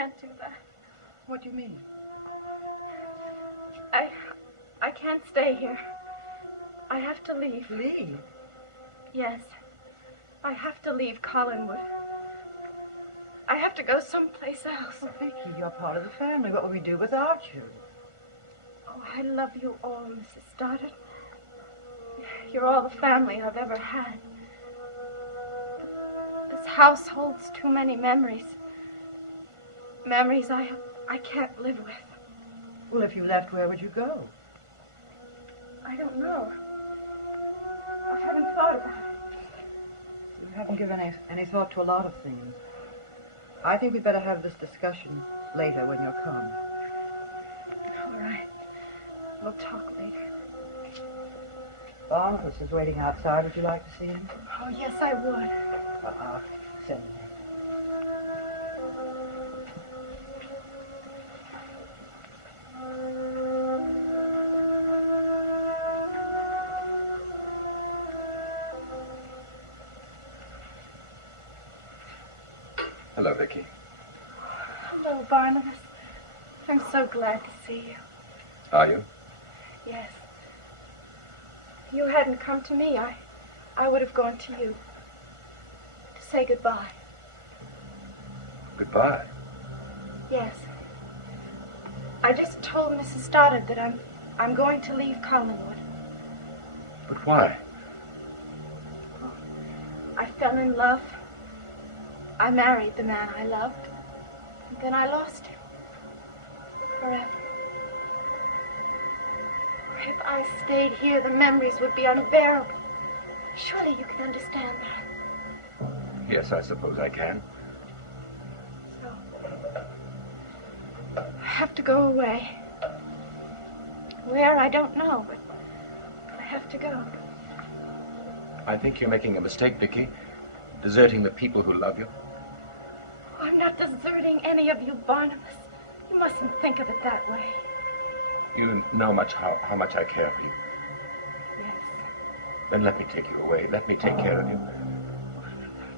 can't do that. What do you mean? I can't stay here. I have to leave. Leave? Yes. I have to leave Collinwood. I have to go someplace else. Well, Vicky, you're part of the family. What would we do without you? Oh, I love you all, Mrs. Stoddard. You're all the family I've ever had. This house holds too many memories. Memories I can't live with. Well, if you left, where would you go? I don't know. I haven't thought about it. You haven't given any thought to a lot of things. I think we'd better have this discussion later when you're calm. All right. We'll talk later. Barnabas is waiting outside. Would you like to see him? Oh, yes, I would. I'll send him. Hello, Vicky. Hello, Barnabas. I'm so glad to see you. Are you? Yes. If you hadn't come to me, I would have gone to you. To say goodbye. Goodbye. Yes. I just told Mrs. Stoddard that I'm going to leave Collinwood. But why? Oh, I fell in love. I married the man I loved. And then I lost him. Forever. If I stayed here, the memories would be unbearable. Surely you can understand that. Yes, I suppose I can. So, I have to go away. Where, I don't know, but I have to go. I think you're making a mistake, Vicky. Deserting the people who love you. I'm not deserting any of you, Barnabas. You mustn't think of it that way. You know how much I care for you. Yes. Then let me take you away. Let me take care of you.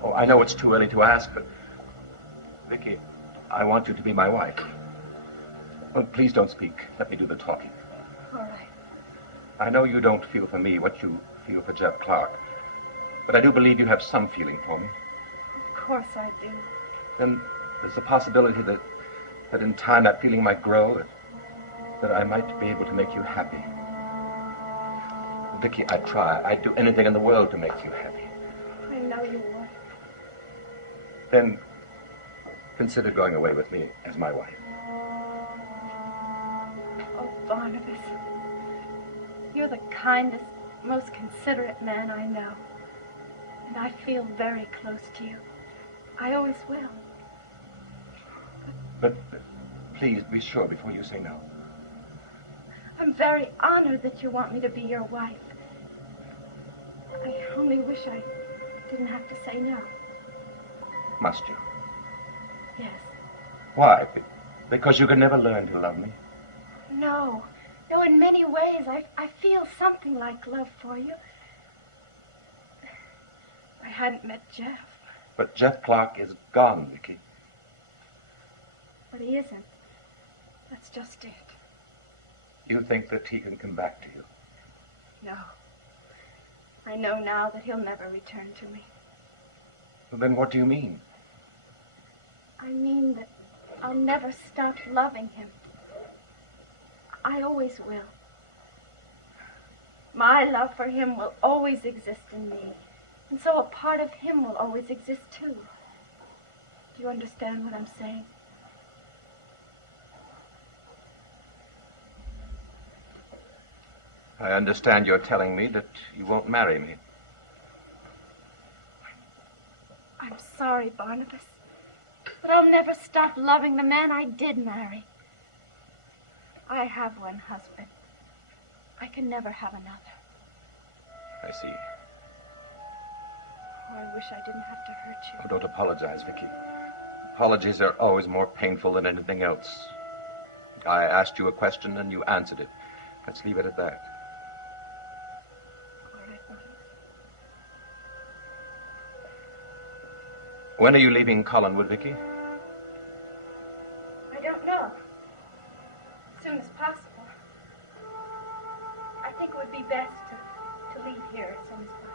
Oh, I know it's too early to ask, but... Vicky, I want you to be my wife. Oh, please don't speak. Let me do the talking. All right. I know you don't feel for me what you feel for Jeff Clark. But I do believe you have some feeling for me. Of course I do. Then there's a possibility that in time that feeling might grow, that I might be able to make you happy. Vicky, I'd try. I'd do anything in the world to make you happy. I know you would. Then consider going away with me as my wife. Oh, Barnabas. You're the kindest, most considerate man I know. And I feel very close to you. I always will. But please be sure before you say no. I'm very honored that you want me to be your wife. I only wish I didn't have to say no. Must you? Yes. Why? Because you could never learn to love me? No. No, in many ways, I feel something like love for you. I hadn't met Jeff. But Jeff Clark is gone, Vicky. But he isn't. That's just it. You think that he can come back to you? No. I know now that he'll never return to me. Well, then what do you mean? I mean that I'll never stop loving him. I always will. My love for him will always exist in me. And so a part of him will always exist too. Do you understand what I'm saying? I understand you're telling me that you won't marry me. I'm sorry, Barnabas, but I'll never stop loving the man I did marry. I have one husband. I can never have another. I see. Oh, I wish I didn't have to hurt you. Oh, don't apologize, Vicky. Apologies are always more painful than anything else. I asked you a question and you answered it. Let's leave it at that. All right, Barnabas. When are you leaving Collinwood, Vicky? don't know. As soon as possible. I think it would be best to leave here as soon as possible.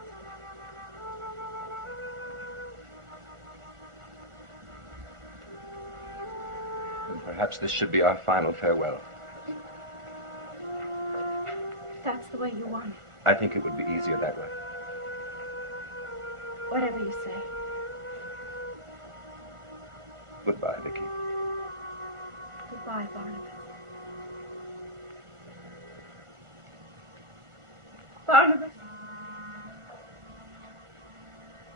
And perhaps this should be our final farewell. If that's the way you want it. I think it would be easier that way. Whatever you say. Goodbye, Vicky. Goodbye, Barnabas. Barnabas,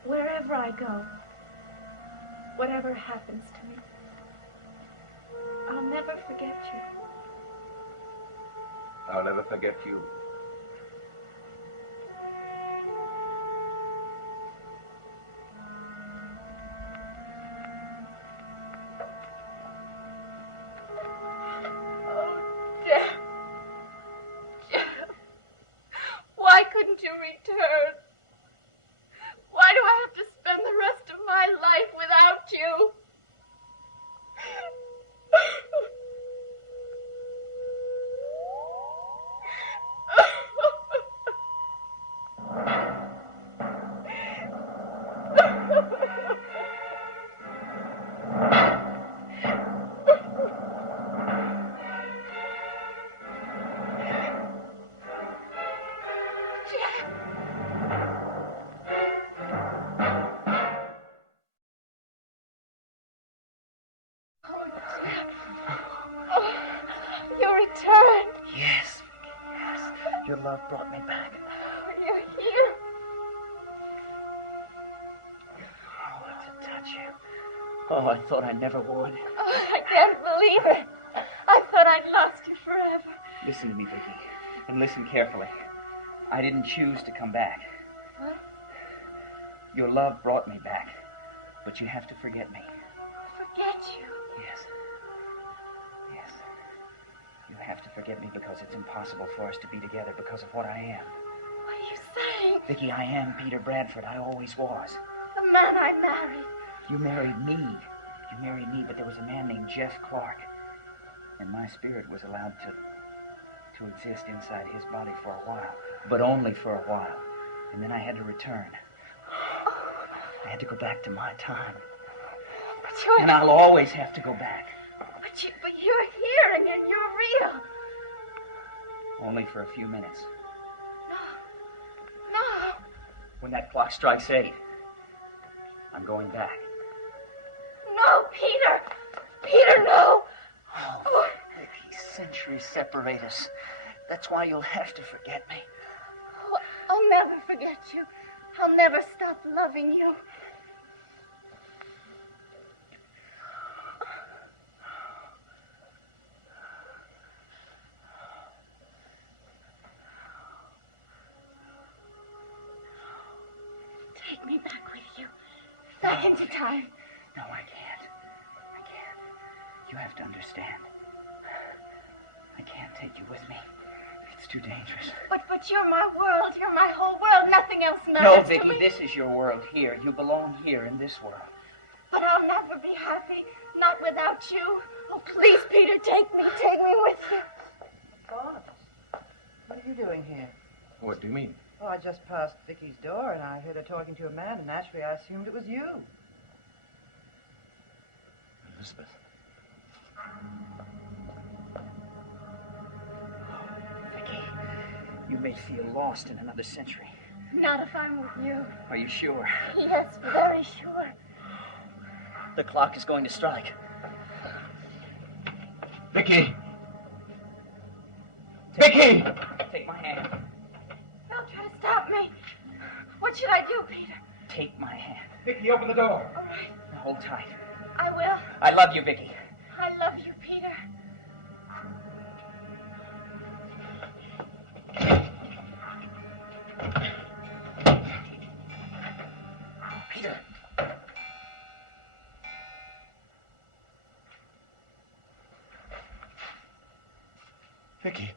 wherever I go, whatever happens to me, I'll never forget you. I'll never forget you. Why couldn't you return? Why do I have to spend the rest of my life without you? You returned. Yes, yes. Your love brought me back. You're here. Oh, to touch you. Oh, I thought I never would. Oh, I can't believe it. I thought I'd lost you forever. Listen to me, Vicky, and listen carefully. I didn't choose to come back. What? Your love brought me back, but you have to forget me. Forget you. Yes. Yes. You have to forget me because it's impossible for us to be together because of what I am. What are you saying? Vicky, I am Peter Bradford. I always was. The man I married. You married me. You married me, but there was a man named Jeff Clark. And my spirit was allowed to exist inside his body for a while. But only for a while. And then I had to return. I had to go back to my time. But you're... And I'll always have to go back. But you're here and you're real. Only for a few minutes. No. When that clock strikes 8, I'm going back. No, Peter. Peter, no. Oh, Vicky, centuries separate us. That's why you'll have to forget me. Oh, I'll never forget you. I'll never stop loving you. Take me back with you. Back into time. No, I can't. I can't. You have to understand. I can't take you with me. It's too dangerous. But you're my world. You're my whole world. Nothing else matters No, to Vicky, me. this is your world here. You belong here in this world. But I'll never be happy. Not without you. Oh, please, Peter, take me. Take me with you. Barnabas, what are you doing here? What do you mean? Oh, I just passed Vicky's door, and I heard her talking to a man, and naturally I assumed it was you. Elizabeth. Vicky, you may feel lost in another century. Not if I'm with you. Are you sure? Yes, very sure. The clock is going to strike. Vicky! Vicky! Take my hand. Don't try to stop me. What should I do, Peter? Take my hand. Vicky, open the door. All right, Now hold tight. I will. I love you, Vicky. I love you, Peter. Peter. Vicky.